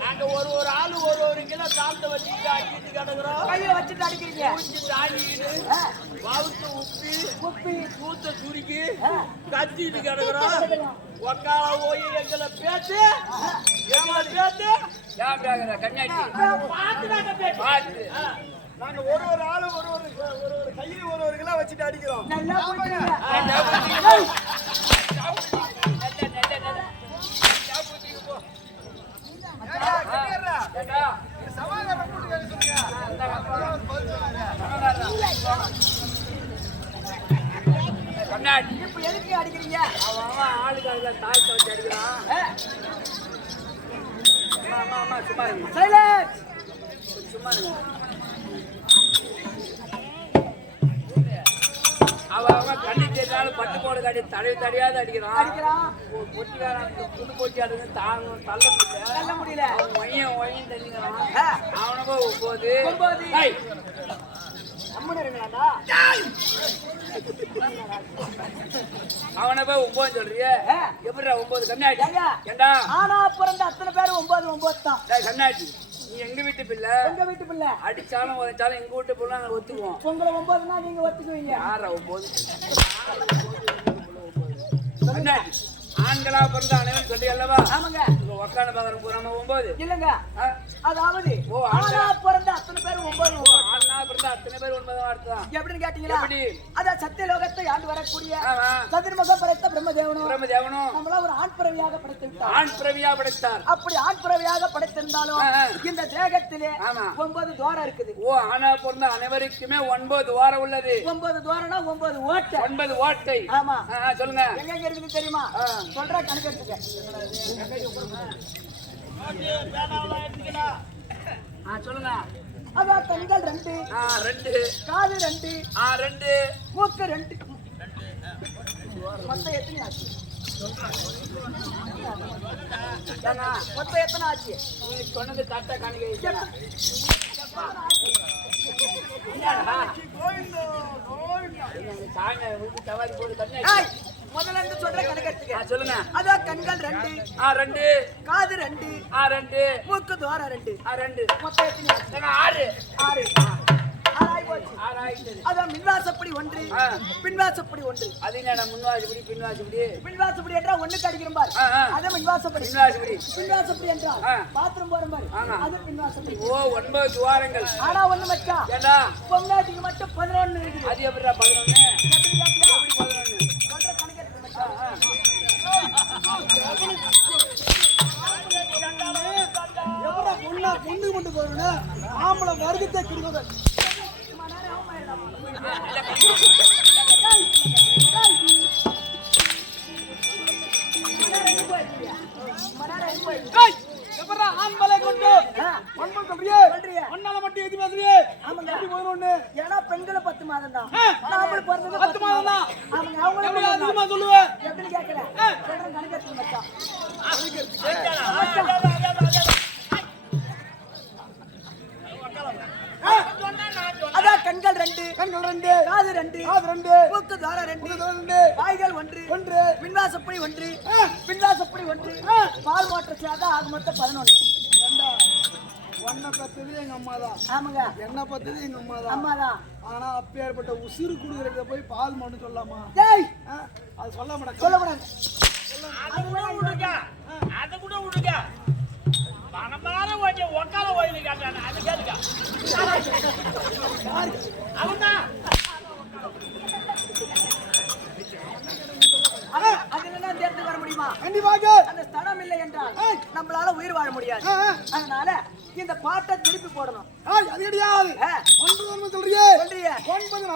நாங்க ஒரு ஆளு ஒரு கிலோ சாப்பிட்டு வச்சுட்டு அடிக்கிட்டு கிடக்குறோம். கையை வச்சுட்டு அடிக்கிறீங்க. வவுத்து உப்பி தூத்த சுருக்கி கத்திட்டு கிடக்குறோம். ஒக்கால போய் எங்களை பேத்து கண்ணாடி பார்த்து நாங்க ஒரு ஆளு ஒரு கையை ஒரு கிலோ வச்சுட்டு அடிக்கிறோம். இப்ப எதுக்கு அடிக்கிறீங்க? ஆளுக்கு தாழ்த்த வச்சு அடிக்கிறான். சும்மா சும்மா அவன் கண்ணி தெரிஞ்சாலும் பட்டு போட காட்டி தடையாவது அடிக்கிறான். பொட்டிக்காரன் புது போட்டி ஆடுங்க தாங்க தள்ள முடியல. ஒய்யும் தெரிஞ்சுக்கிறான். அவனுக்கு 9 அவனை போய் 9 சொல்றிய எப்படிடா 9 கண்ணாடி ஏண்டா ஆனா பிறந்த அத்தனை பேரும் 9 தான். கண்ணாடி நீ எங்க வீட்டு பிள்ளை அடிச்சாலும் உதைச்சாலும் எங்க வீட்டு பிள்ளை நாங்க ஒத்துக்குவோம். உங்களை 9னா நீங்க ஒத்துக்குவீங்க. யாரா 9 ஆண்களா பிறந்த அனைவரும் சொல்லி அல்லவா? ஆமாங்க. உக்கான பாக்குற போறாம 9 இல்லங்க. அதாவது ஆனா பிறந்த அத்தனை பேர் 9 ஆனா பிறந்த அத்தனை பேர் 9 வார்த்தை எப்படின்னு கேட்டீங்களா? அத சத்திய லோகத்தை ஆண்டு வரக்கூடிய சதுர்முக படைத்த பிரம்மதேவனும் நம்மள ஒரு ஆண் பிறவியாக படைத்திருந்தார். ஆண் பிறவியாக படைத்தார். அப்படி ஆண் பிறவியாக படைத்திருந்தாலும் இந்த தேகத்திலே 9 துவாரம் இருக்குது. ஆனா பிறந்த அனைவருக்குமே 9 துவாரம் உள்ளது. 9 துவாரம்னா 9 ஓட்டை. 9 ஓட்டை. ஆமா. சொல்லுங்க எங்க இருக்குது தெரியுமா? சொல்ற கணக்கு எடுத்துக்க. சொல்லுங்க. அதான் கண்கள் 2 காது 2 மூக்கு 2 மொத்தம் எத்தனை ஆச்சு? மொத்தம் எத்தனை ஆச்சு? நீ சொன்னது கரெக்டா கணக்கு. முதல்ல இருந்து சொல்ற கணக்கு எடுத்துக்க. சொல்லுங்க. அதான் கண்கள் 2 காது 2 மூக்கு துவாரம் 2 மொத்தம் எத்தனை? 6 அதான் மின்வாசப்படி 1 பின்வாசப்படி 1. அது என்ன முன்வாசப்படி பின்வாசப்படி என்றால் ஒண்ணுக்கு அடிக்கிற பாரு. அது மின்வாசப்படி. பின்வாசப்படி என்றால் பாத்ரூம் போற பாரு. அது பின்வாசப்படி. 9 துவாரங்கள். ஆனா ஒண்ணு மச்சா ஏண்டா பொங்கலாட்டிக்கு மட்டும் 11 இருக்குது. அது எப்படிடா 11? எப்படி 11? சொல்ற கணக்கு எடுத்து மச்சா. எப்படா கொண்டு போகணும் ஆம்பளை வர்க்கத்தை கொடுக்க ஆண்மலை கொண்டு மட்டும் எது பேசுறியே ஏன்னா பெண்களை 10 மாதம் தான் 10 மாதம் தான் அவங்க அதிகமா சொல்லுவேன் எப்படி கேட்கிறேன் கணக்கு மச்சான் அதான் கண்கள் 2 காது 2 மூக்கு தார 2 வாய்கள் 1 பின்வாசப்படி 1 பின்வாசப்படி 1 பால் மாற்ற சேர்த்தா ஆக மொத்தம் 11. ஒன்ன பத்தது எங்க அம்மா தான். ஆமாங்க. என்ன பத்தது எங்க அம்மா தான். அம்மா தான். ஆனா அப்பேற்பட்ட உசுறு குடுக்குறத போய் பால் மட்டும் சொல்லாமா? டேய் அது சொல்ல மாட்டேன். சொல்ல மாட்டேன். அது கூட விடுங்க. பணமார ஓடி ஒக்கால ஓடி காட்டானே அது கேளுங்க. அவன்தான். அதனால தேர்ந்து வர முடியுமா? கண்டிப்பாக. அந்த ஸ்தலம் இல்லை என்றால் நம்மளால உயிர் வாழ முடியாது. அதனால இந்த பாட்டை திருப்பி போடணும். அது கிடையாது. 9 சொல்றியே. 9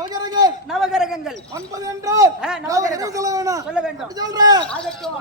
நவகிரகங்கள் 9 என்றால் நவகிரகம் சொல்ல வேணும். சொல்ல வேண்டும். சொல்றேன். அதட்டும்.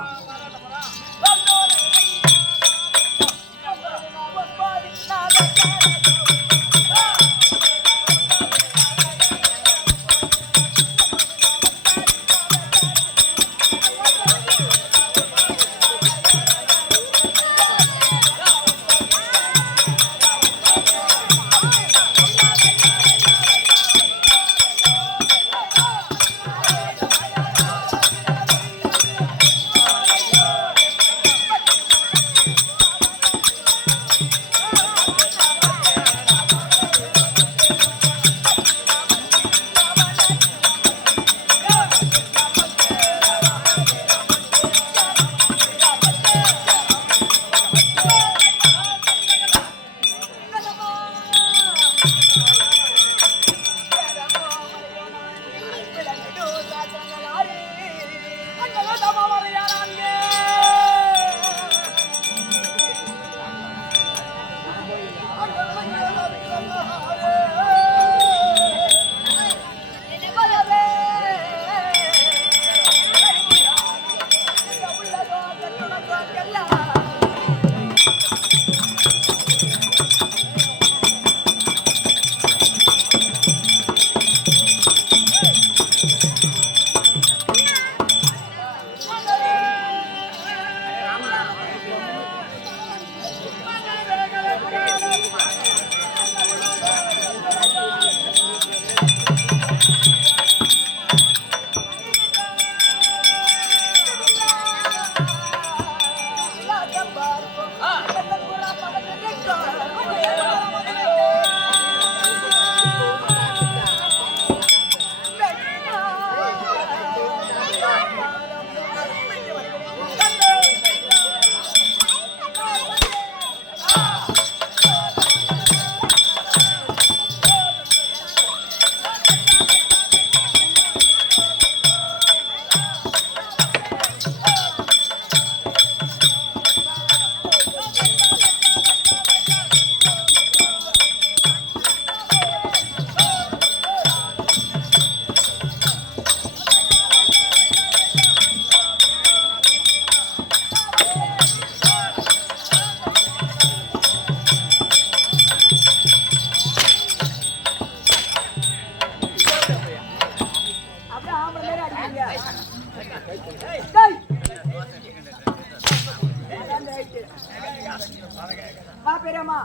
வா பெரியம்மா.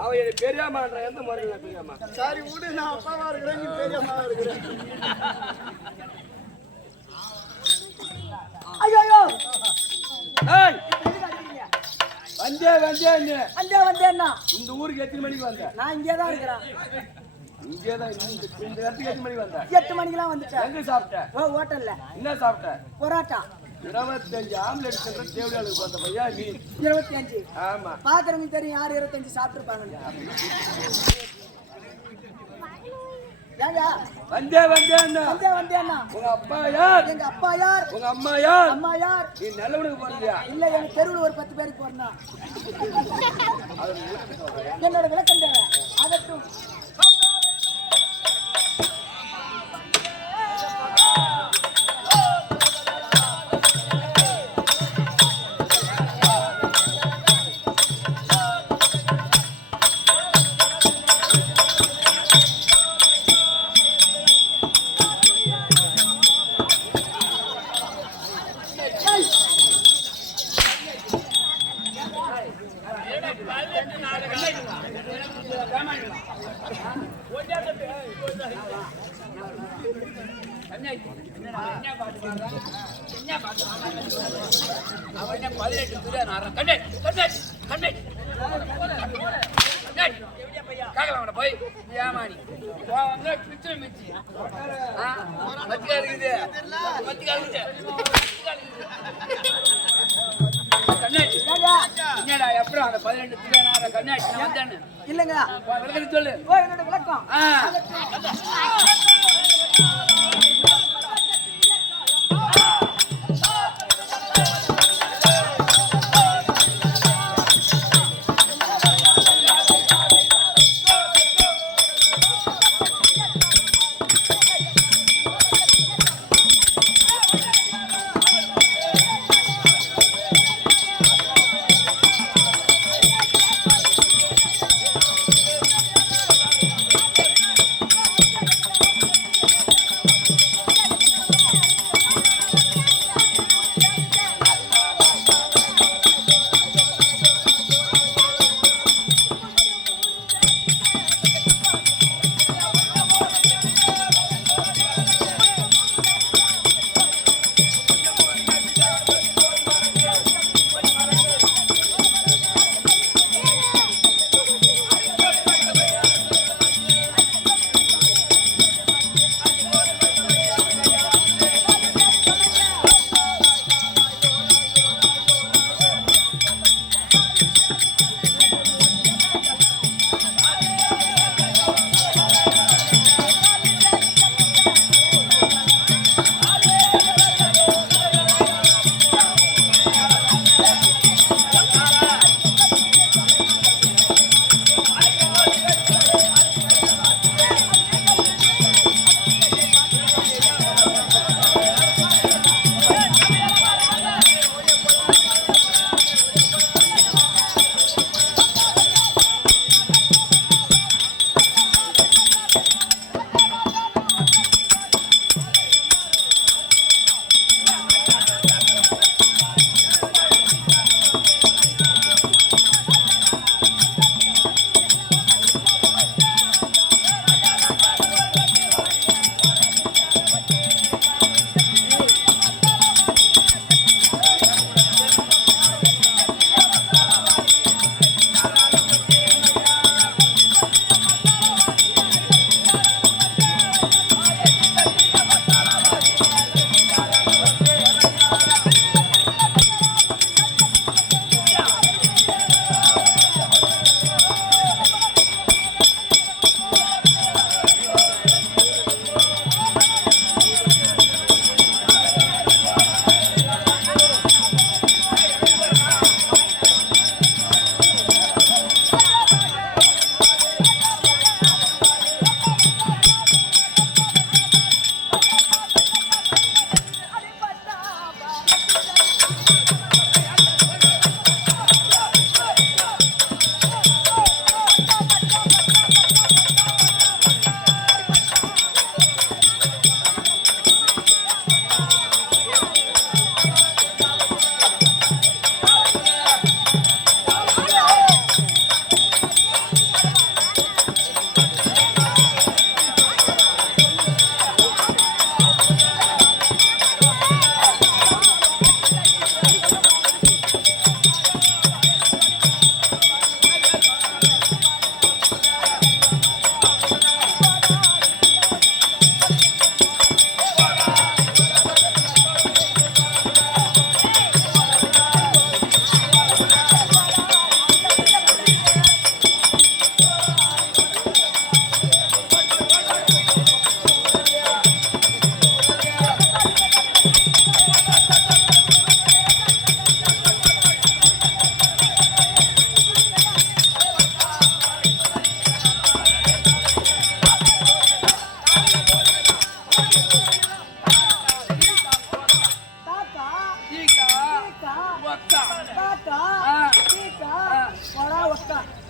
அவ எனக்கு பெரியம்மான்ற எந்த முறையில பெரியம்மா? சரி விடு, நான் அப்பாவா இருக்கிறேன், நீ பெரியம்மாவா இருக்கிறேன். ஐயோ வந்தேன்னா இந்த ஊருக்கு எத்தனை மணிக்கு வந்த? நான் இங்கேதான் இருக்கிறேன். இங்கேதான் இந்த இடத்துக்கு எத்தனை மணிக்கு வந்த? 8 மணிக்கெல்லாம் வந்துட்டேன். எங்க சாப்பிட்ட? ஹோட்டல்ல. என்ன சாப்பிட்ட? பரோட்டா. 25 ஆம்லெட் சென்ற தேவடியாளுக்கு வந்த பையா நீ. 25. ஆமா. பாக்குறவங்க தெரியும் யார் 25 சாப்பிட்டுருப்பாங்க. ஏங்க வந்தேன்னா வந்தேன்னா உங்க அப்பா யார், எங்க அப்பா யார், உங்க அம்மா யார், அம்மா யார்? நீ நல்லவனுக்கு போறியா? இல்ல எங்க தெருவுல ஒரு 10 பேருக்கு போறேன். என்னோட விளக்கம் தேவை. அதட்டும். போய் ஏமாணி மிச்சு மிச்சு மத்தியா இருக்குது கண்ணாடி என்னடா எப்பறம் அந்த 18 திரு கண்ணாடி வந்தானு இல்லங்க விளக்கத்தை சொல்லு. என்னோட விளக்கம்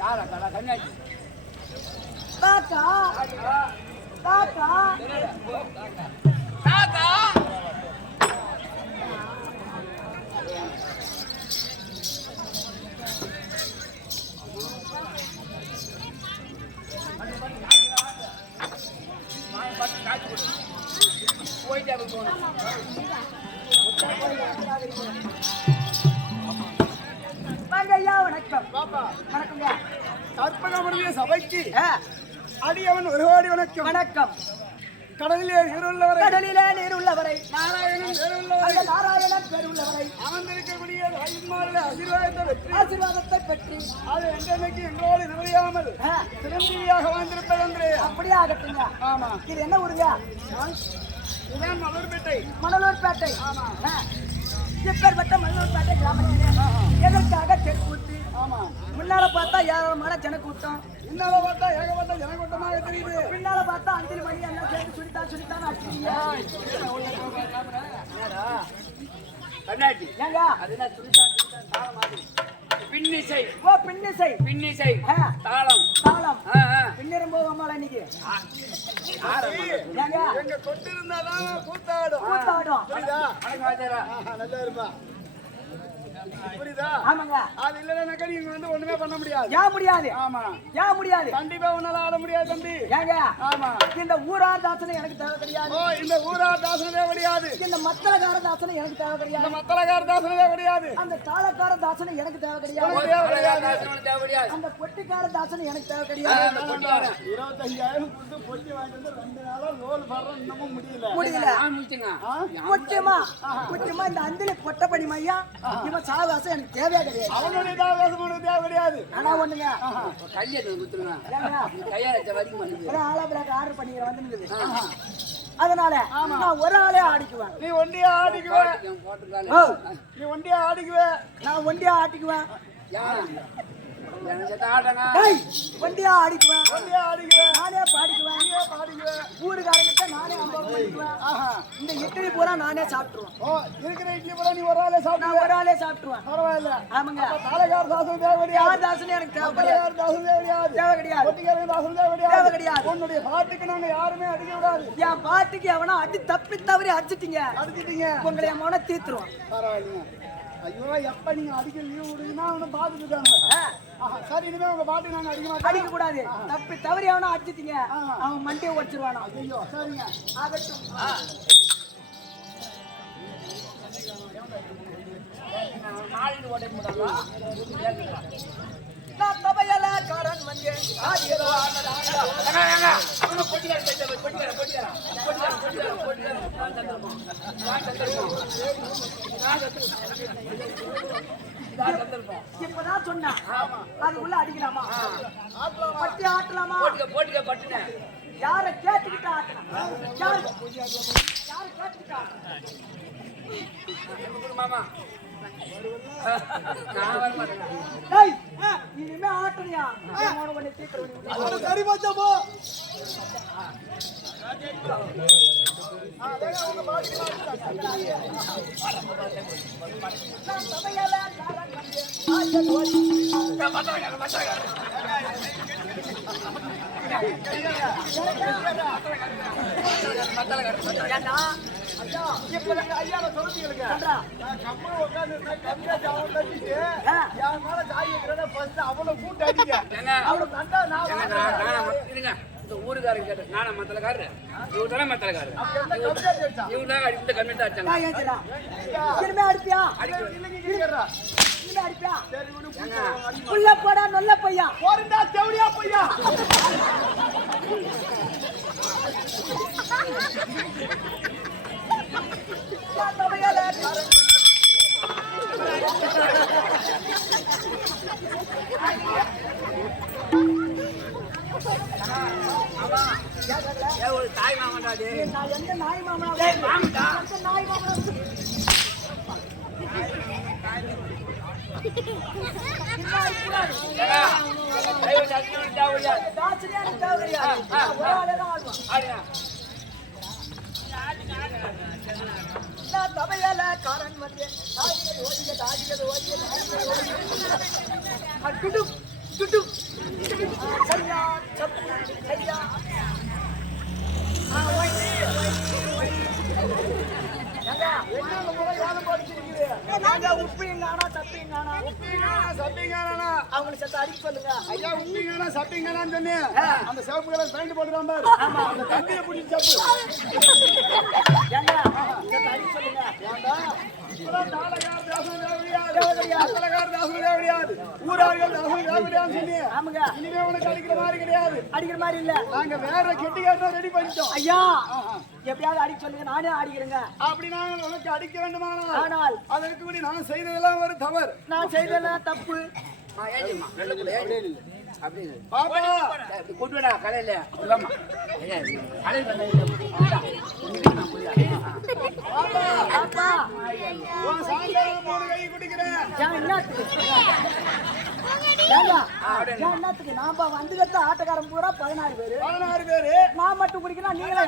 யாரா கடா கண்ணாடி தாத்தா தாத்தா தாத்தா போயிட்டு அப்படி போகணும். வாங்க ஐயா வணக்கம் பாப்பா வணக்கம்யா கற்பகமுடைய சபைக்கு அடியவன் ஒருவாடி வணக்கம். வணக்கம் கடலிலே நீருள்ளவரை கடலிலே நீர் உள்ளவரை நாராயணன் பேருள்ளவரை அந்த நாராயணன் பேர் உள்ளவரை அமர்ந்திருக்கக்கூடிய ஐயன்மாருடைய ஆசீர்வாதத்தை வெற்றி ஆசீர்வாதத்தை பெற்று அது என்றைக்கு எங்களோடு நிறையாமல் சிறந்தியாக வாழ்ந்திருப்பதென்று. அப்படியே ஆகட்டுங்க. ஆமா இது என்ன ஊருங்க? இதுதான் மலர்பேட்டை. மணலூர்பேட்டை. எப்பேற்பட்ட மணலூர்பேட்டை கிராமத்திலே எதற்காக தெற்கூத்து? ஆமா முன்னால பார்த்தா ஏராளமான ஜனக்கூட்டம், முன்னால பார்த்தா ஏகப்பட்ட ஜனக்கூட்டமாக தெரியுது. பின்னால பார்த்தா அஞ்சலி மணி எல்லாம் சேர்ந்து சுடித்தான் அடிக்கிறீங்க. கண்ணாடி ஏங்க அது என்ன சுடிதா தாளம் மாதிரி பின்னிசை ஓ பின்னிசை பின்னிசை ஆ. தாளம் தாளம் ஆ, ஆ. பின்னிரும் போகாமல இன்னைக்கு ஏங்க எங்க கொட்டிருந்தாதான் கூத்தாடும். கூத்தாடும். புரியுதா? வணக்கம் வாத்தியாரா. நல்லா இருப்பா. புரியுதா? ஆமாங்க. அது இல்லைன்னாக்கா நீங்க வந்து ஒண்ணுமே பண்ண முடியாது. ஏன் முடியாது? ஆமா ஏன் முடியாது? கண்டிப்பா உன்னால ஆட முடியாது தம்பி. ஏங்க ஆமா இந்த ஊரார் தாசனை எனக்கு தேவை கிடையாது. ஓ இந்த ஊரா தாசனவே கிடையாது. இந்த மத்தளக்கார தாசனை எனக்கு தேவை இந்த கிடையாது. மத்தளக்கார தாசனவே கிடையாது. அந்த தாளக்கார தாசனை எனக்கு தேவை கிடையாது. உனக்கு தேவை கிடையாது. தாசனோட தேவையாது. அந்த பொட்டிக்கார தாசனை எனக்கு தேவை கிடையாது. 25,000 கொடுத்து பொட்டி வாங்கிட்டு 2 நாளா லோல் வர்றோம், இன்னமும் முடியல. முடியல. ஆ, முடிச்சுங்க. முக்கியமா இந்த அந்தில கொட்டப்படி மையா இவன் சாவாசம் எனக்கு தேவையே கிடையாது. அவனுடைய தாசம் உனக்கு தேவை கிடையாது. ஆனா ஒண்ணுங்க கையெழுத்து கொடுத்துருங்க. ஏங்க, கையால வச்ச வரைக்கும் பண்ணுது. ஒரு ஆளா பிளாக் ஆர்டர் பண்ணிக்கிறேன் வந்துருக்குது. அதனால நான் ஒரு ஆளே ஆடிக்குவேன். நீ ஒண்டியா ஆடிக்குவே. போட்டுக்கால ஓ, நீ ஒண்டியா ஆடிக்குவே. நான் ஒண்டியா ஆட்டிக்குவேன். எனக்கு ஆட்டங்க டேய், ஒண்டியா ஆடிக்குவேன். ஒண்டியா ஆடிக்குவே. நானே பாடிக்குவேன். நீயே பாடிக்குவே. ஊருக்காரங்கிட்ட நானே அம்பாவை பண்ணிக்குவேன். இந்த இட்லி பூரா நானே சாப்பிட்டுருவேன். ஓ இருக்கிற இட்லி பூரா நீ ஒரு ஆளே சாப்பிடு. நான் ஒரு ஆளே சாப்பிட்டுருவேன். பரவாயில்ல. ஆமாங்க. தாளக்கார தாசம் தேவை கிடையாது. யார் தாசனும் எனக்கு தேவை கிடையாது. தாளக்கார தாசம் தேவை கிடையாது. தேவை கிடையாது. பொட்டிக்கார தாசம் தேவை தேவை கிடையாது. கிடையாது. உன்னுடைய பாட்டுக்கு நாங்க யாருமே அடிக்க விடாது. என் பாட்டுக்கு எவனா அடி தப்பி தவறி அடிச்சிட்டீங்க, அடிச்சிட்டீங்க. உங்களை என் மௌன தீர்த்துருவான். பரவாயில்லைங்க. ஐயோ எப்ப நீங்க அடிக்க லீவ் விடுங்கன்னா அவனை பாத்துட்டு இருக்காங்க. சரி இனிமே உங்க பாட்டு நாங்க அடிக்க மாட்டோம். அடிக்க கூடாது. தப்பி தவறி எவனா அடிச்சிட்டீங்க, அவன் மண்டியை உடைச்சிருவானா. ஐயோ சரிங்க. ஆகட்டும். நாளைக்கு ஓட்டை போடாதா? நான் தபையல காரன் வந்தேன். ஆதியதோ ஆனதாண்டா. இப்பதான் சொன்னா அதுக்குள்ள அடிக்கலாமா? பட்டி ஆட்டலாமா? போட்டுக்க பட்டுன யார கேட்டுக்கிட்டு ஆட்டலாம்? யாரு கேட்டுக்கிட்டு ஆட்டலாம்? மாமா நான் வர மாட்டேன். டேய், இனிமே ஆட்டறியா? மோன பண்ணி தீக்குறவனே. சரி மச்சா போ. நான் தபையல காரன் வந்தேன். ஆதியதோ ஏண்டா? ஐயா, இப்ப ஐயாவை சொல்லுங்க. நான் கம்மா உட்கார்ந்து கம்மியா ஜாவம் தட்டிட்டு என் மேல காய் வைக்கிறத ஃபர்ஸ்ட் அவளை கூட்டு அடிக்க. அவளை கண்டா நான் இருங்க. இந்த ஊருக்காரங்க கேட்டு நானா மத்தலக்காரரு, இவரு தானே மத்தலக்காரரு. இவரு தான் இந்த கம்மிட்டா அடிச்சாங்க. நான் ஏஞ்சிடா. இனிமே அடிப்பியா? கேக்குறா. இனிமே அடிப்பியா? சரி விடு. புள்ள போடா நல்ல பையா. போறடா தேவடியா பையா. நான் தபையல காரன் ஒரு தாய் மாமன்டாது. நான் எந்த நாய் மாமனா? மாமன்டா. எந்த நாய் மாமனா? தாச்சரியா எனக்கு தேவை கிடையாது. ஒரு ஆளே தான் ஆடுவான். நான் தபையல காரன் வந்தேன். ஆடியது ஓடியது ஆடியது ஓடியது ஆடியது ஓடியது. அக்குடும் துட்டு சரியா தப்பு சரியா உப்பிங்கானா தப்பிங்கானா சப்பிங்கானா அவங்களை சத்த அடிக்க சொல்லுங்க ஐயா உப்பிங்கானா சப்பிங்கானான்னு சொன்னேன் அந்த சிவப்பு கலர் பெயிண்ட் போட்டுறான் பாரு அந்த தண்ணியை பிடிச்சி சப்பு ஏங்க சத்த அடிக்க சொல்லுங்க ஏண்டா இப்பதான் தாளகார தாசன் தேவையாது ஊரார்கள் தாசன் தேவையான்னு சொன்னி ஆமாங்க இனிமே உனக்கு அடிக்கிற மாதிரி கிடையாது அடிக்கிற மாதிரி இல்ல நாங்க வேற கெட்டிக்காரனை ரெடி பண்ணிட்டோம் ஐயா எப்படியாவது அடிக்க சொல்லுங்க நானே அடிக்கிறேங்க அப்படின்னா உனக்கு அடிக்க வேண்டுமானால் ஆனால் அதற்கு முடி நான் செய்ததெல்லாம் ஒரு தவறு நான் செய்ததெல்லாம் தப்பு பாப்பா கொண்டுடா கலையில உள்ளமா அப்பா உன் சாயங்காலம் 3 கை குடிக்கிறேன் என்னத்துக்கு என்னத்துக்கு நாம வந்துகத்த ஆட்டக்காரன் பூரா 16 பேரு 16 பேரு நான் மட்டும் குடிக்கிறேன் நீங்களே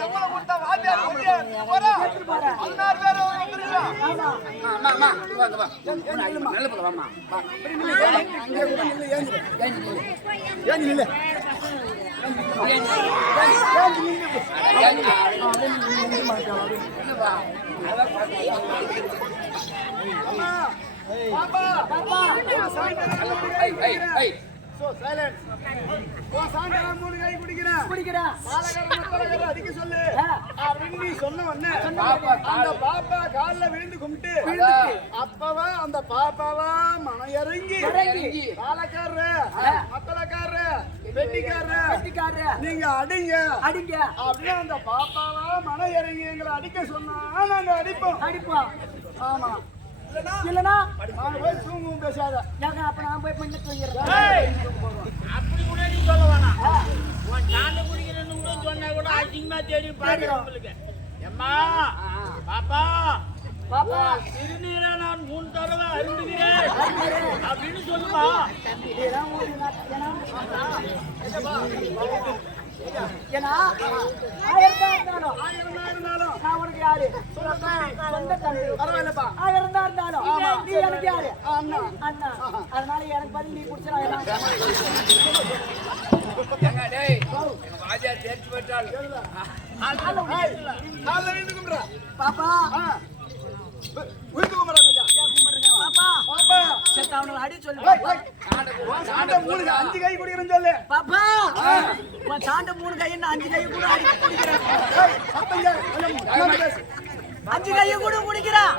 சம்பளம் கொடுத்தா வாத்தியார் 16 பேர் நல்ல போல வாமா அடிக்க சொல்லு அப்படின்னு நீ சொன்ன உடனே அந்த பாப்பா கால்ல விழுந்து கும்பிட்டு அப்பவா அந்த பாப்பாவா மனம் இறங்கி பாலக்காரரு மத்தளக்காரரு வெட்டிக்காரரு நீங்க அடிங்க அப்படின்னா அந்த பாப்பாவா மனம் இறங்கி எங்களை அடிக்க சொன்னா நாங்க அடிப்போம் ஆமா இல்லனா போய் தூங்கவும் பேசாத அப்ப நான் போய் பண்ணி தூங்கிறேன் அப்படி கூட நீ சொல்ல வேணாம் உன் சாந்த குடிக்கிறேன்னு கூட சொன்னா கூட அதிகமா தேடி பாக்குறேன் உங்களுக்கு எம்மா பாப்பா பாப்பா திருநீரை நான் 3 தடவை அருந்துகிறேன் அப்படின்னு சொல்லுமா ஏன்னா 1000 இருந்தாலும் நான் உனக்கு யாரு சொந்த தம்பி பரவாயில்லப்பா 1000 இருந்தாலும் நீ எனக்கு யாரு அண்ணா அதனால எனக்கு பதில் நீ குடிச்சிடலாம் பாப்பா பாப்பா செத்த அவனை அடி சொல்லு 5 கை குடிக்கிறேன்னு சொல்லு பாப்பா உன் சாண்ட 3 கை 5 கை கூட அடி குடிக்கிறேன் 5 கை கூட குடிக்கிறான்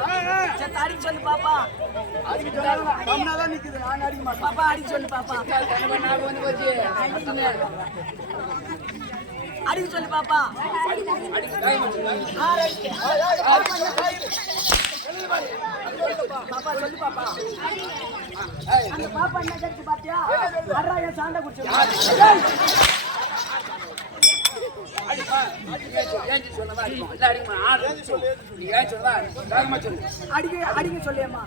செத்த அடி சொல்லு பாப்பா நிக்குது நாங்க அடிக்க மாட்டோம் பாப்பா அடி சொல்லு பாப்பா அடி சொல்லு பாப்பா பாப்பா சொல்லு பாப்பா அந்த பாப்பா என்ன கடிச்சு பாத்தியா அடா என் சாண்ட குடிச்சு அடிக்க சொல்லியம்மா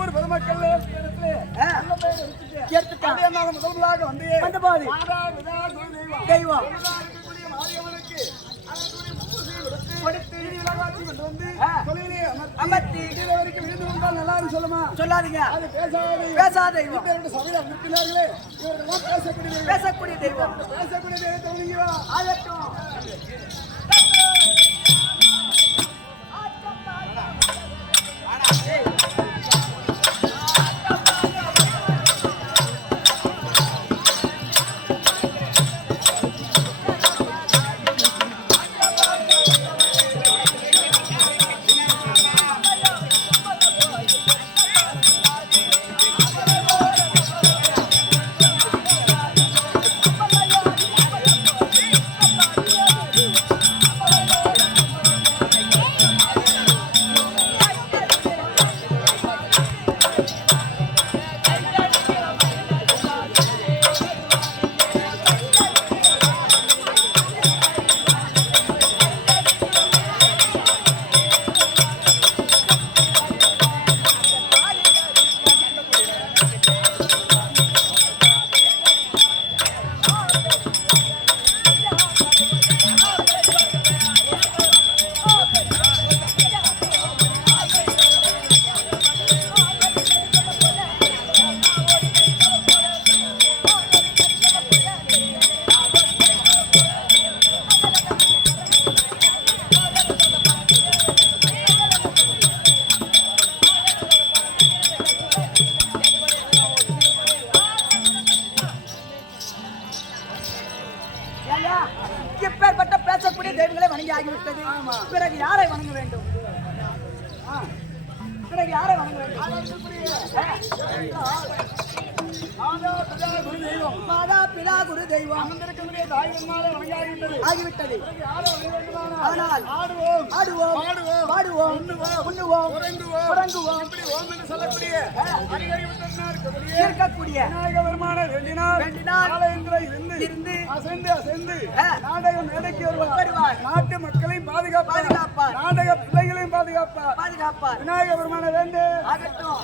ஊர் பொதுமக்கள் முதலாக வந்த போது தெய்வம் அமர்த்தி சொல்லுமா சொல்லாதீங்க அது பேசாத தெய்வம் சபையில் நிற்கிறார்களே இவர்களெல்லாம் பேசக்கூடிய தெய்வம் பேசக்கூடிய தெய்வத்தை ஆகட்டும் முடியாது. பிறகு யாரை வணங்க வேண்டும்? பிறகு யாரை வணங்க வேண்டும்? மாதா பிதா குரு தெய்வம் அமர்ந்திருக்கக்கூடிய தாய்மாரை வணங்கிவிட்டது ஆகிவிட்டது. ஆனால் ஆடுவோம் ஆடுவோம் பாடுவோம் பாடுவோம் உண்ணுவோம் உறங்குவோம் இப்படி ஓம் என்று சொல்லக்கூடிய இருக்கக்கூடிய விநாயக பெருமானை வேண்டினால் ஆலயங்களை இருந்து அசைந்து நாடகம் மேடைக்கு வருவார். நாட்டு மக்களையும் பாதுகாப்பார். நாடக பிள்ளைகளையும் பாதுகாப்பார். விநாயக பெருமானை வேண்டு ஆகட்டும்.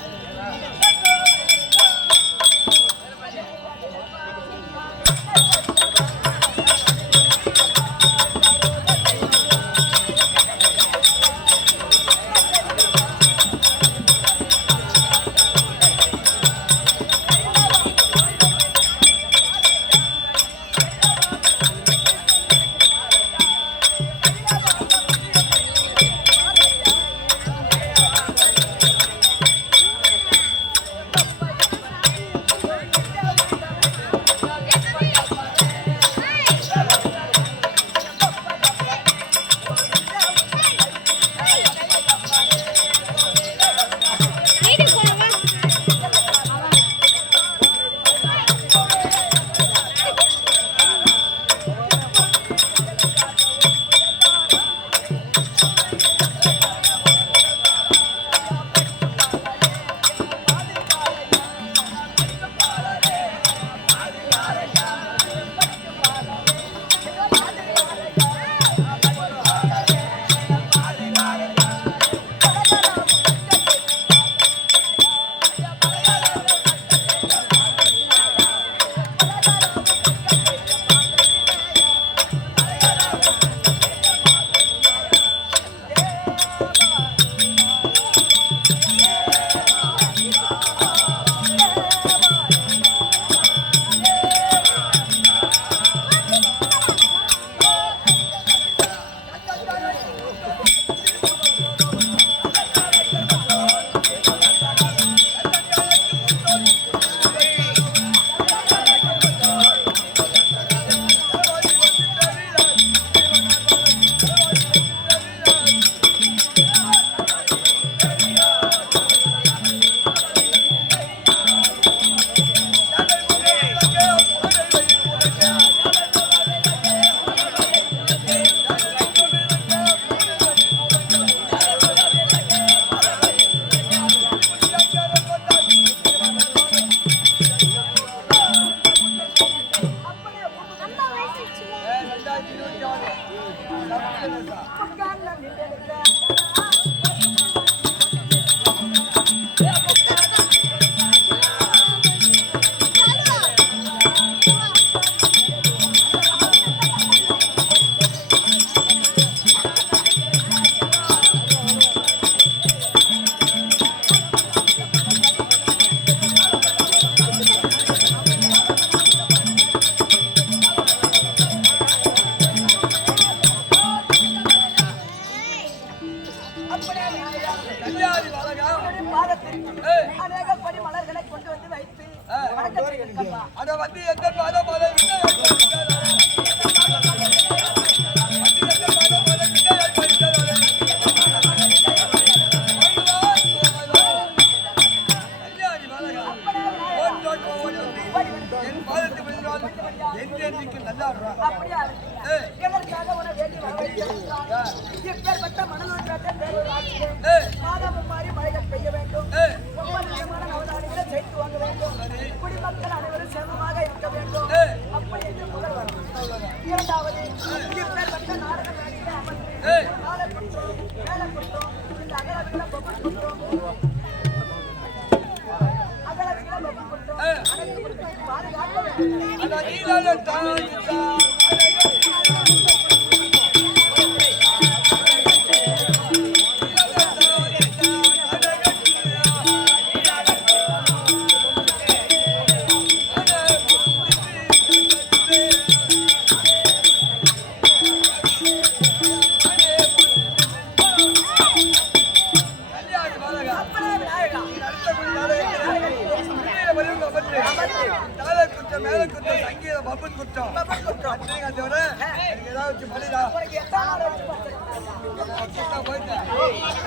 தாலை குற்ற குற்றம் மேல குற்றம் சங்கீத பப்பன் குற்றம் அத்தனை தவிர எனக்கு ஏதாவது வச்சு படிடா உனக்கு எத்தனை நாள் வச்சு பார்த்தேன்? போயிட்டேன்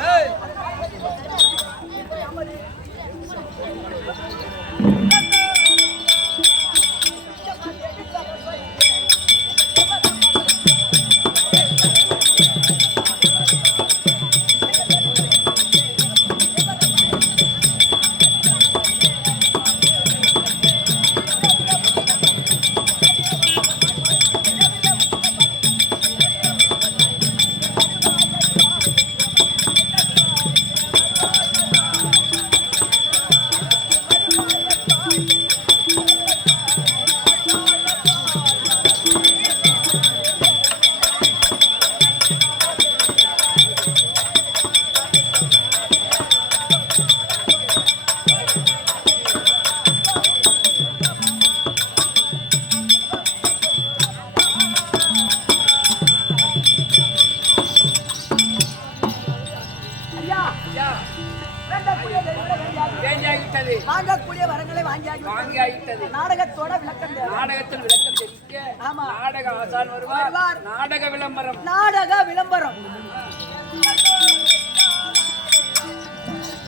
ஏய் ஐயா, வேண்டக்கூடிய தெய்வங்களை வேண்டியாகி, வேண்டியாகிட்டது வாங்கக்கூடிய வரங்களை வாங்கியாகி வாங்கியாகிட்டது நாடகத்தோட விளக்கம் தேவை. நாடகத்தில் விளக்கம் தெரிவிக்க ஆமா. நாடக ஆசான் வருவார் வருவார். நாடக விளம்பரம் நாடக விளம்பரம்